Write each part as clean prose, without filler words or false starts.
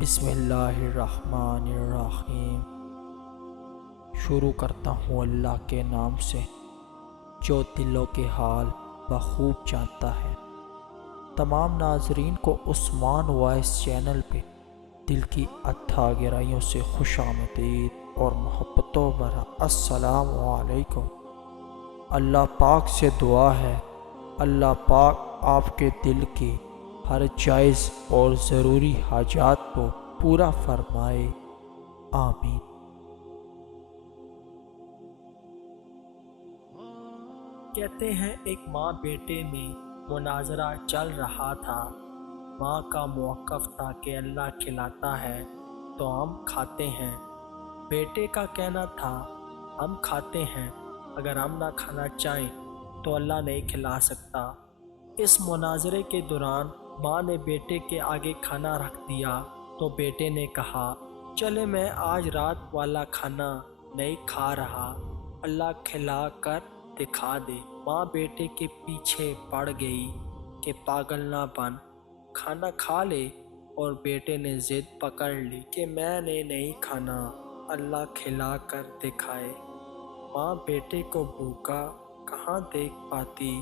بسم اللہ الرحمن الرحیم۔ شروع کرتا ہوں اللہ کے نام سے جو دلوں کے حال بخوب جانتا ہے۔ تمام ناظرین کو عثمان وائس چینل پہ دل کی اتھا گہرائیوں سے خوش آمدید اور محبتوں بھرا السلام علیکم۔ اللہ پاک سے دعا ہے اللہ پاک آپ کے دل کی ہر جائز اور ضروری حاجات کو پورا فرمائے، آمین۔ کہتے ہیں ایک ماں بیٹے میں مناظرہ چل رہا تھا۔ ماں کا موقف تھا کہ اللہ کھلاتا ہے تو ہم کھاتے ہیں۔ بیٹے کا کہنا تھا ہم کھاتے ہیں، اگر ہم نہ کھانا چاہیں تو اللہ نہیں کھلا سکتا۔ اس مناظرے کے دوران ماں نے بیٹے کے آگے کھانا رکھ دیا تو بیٹے نے کہا چلے میں آج رات والا کھانا نہیں کھا رہا، اللہ کھلا کر دکھا دے۔ ماں بیٹے کے پیچھے پڑ گئی کہ پاگل نہ بن، کھانا کھا لے، اور بیٹے نے ضد پکڑ لی کہ میں نے نہیں کھانا، اللہ کھلا کر دکھائے۔ ماں بیٹے کو بھوکا کہاں دیکھ پاتی،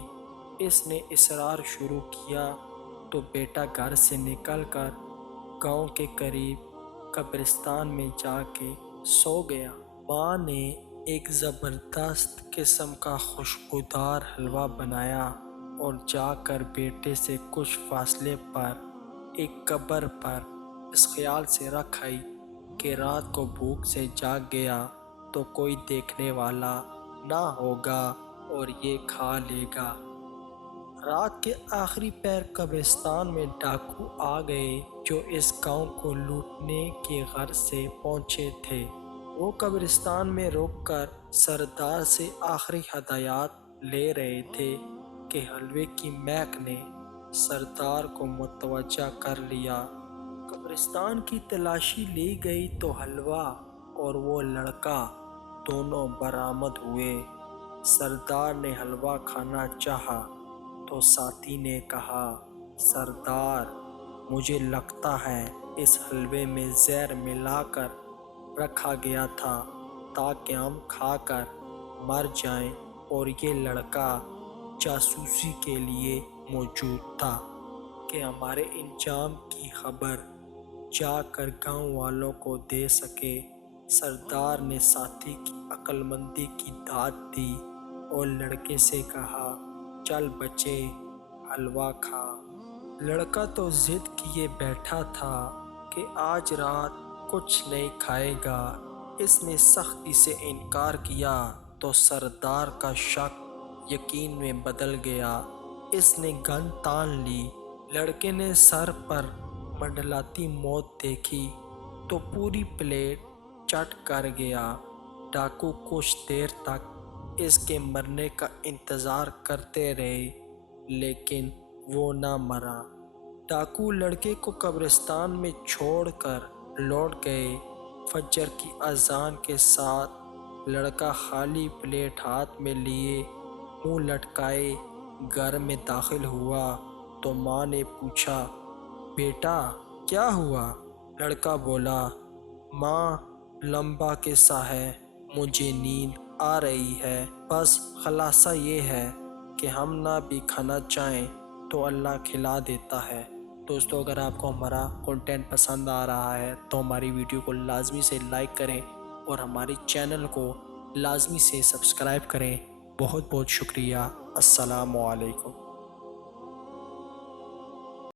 اس نے اصرار شروع کیا تو بیٹا گھر سے نکل کر گاؤں کے قریب قبرستان میں جا کے سو گیا۔ ماں نے ایک زبردست قسم کا خوشبودار حلوہ بنایا اور جا کر بیٹے سے کچھ فاصلے پر ایک قبر پر اس خیال سے رکھ آئی کہ رات کو بھوک سے جاگ گیا تو کوئی دیکھنے والا نہ ہوگا اور یہ کھا لے گا۔ رات کے آخری پہر قبرستان میں ڈاکو آ گئے جو اس گاؤں کو لوٹنے کے غرض سے پہنچے تھے۔ وہ قبرستان میں رک کر سردار سے آخری ہدایات لے رہے تھے کہ حلوے کی مہک نے سردار کو متوجہ کر لیا۔ قبرستان کی تلاشی لی گئی تو حلوہ اور وہ لڑکا دونوں برآمد ہوئے۔ سردار نے حلوہ کھانا چاہا تو ساتھی نے کہا سردار مجھے لگتا ہے اس حلوے میں زہر ملا کر رکھا گیا تھا تاکہ ہم کھا کر مر جائیں، اور یہ لڑکا جاسوسی کے لیے موجود تھا کہ ہمارے انجام کی خبر جا کر گاؤں والوں کو دے سکے۔ سردار نے ساتھی کی عقل مندی کی داد دی اور لڑکے سے کہا چل بچے حلوہ کھا۔ لڑکا تو ضد کیے بیٹھا تھا کہ آج رات کچھ نہیں کھائے گا۔ اس نے سختی سے انکار کیا تو سردار کا شک یقین میں بدل گیا۔ اس نے گن تان لی۔ لڑکے نے سر پر منڈلاتی موت دیکھی تو پوری پلیٹ چٹ کر گیا۔ ڈاکو کچھ دیر تک اس کے مرنے کا انتظار کرتے رہے لیکن وہ نہ مرا۔ ڈاکو لڑکے کو قبرستان میں چھوڑ کر لوٹ گئے۔ فجر کی اذان کے ساتھ لڑکا خالی پلیٹ ہاتھ میں لیے منہ لٹکائے گھر میں داخل ہوا تو ماں نے پوچھا بیٹا کیا ہوا؟ لڑکا بولا ماں لمبا قصہ ہے، مجھے نیند آ رہی ہے، بس خلاصہ یہ ہے کہ ہم نہ بھی کھانا چاہیں تو اللہ کھلا دیتا ہے۔ دوستو اگر آپ کو ہمارا کنٹینٹ پسند آ رہا ہے تو ہماری ویڈیو کو لازمی سے لائک کریں اور ہماری چینل کو لازمی سے سبسکرائب کریں۔ بہت بہت شکریہ۔ السلام علیکم۔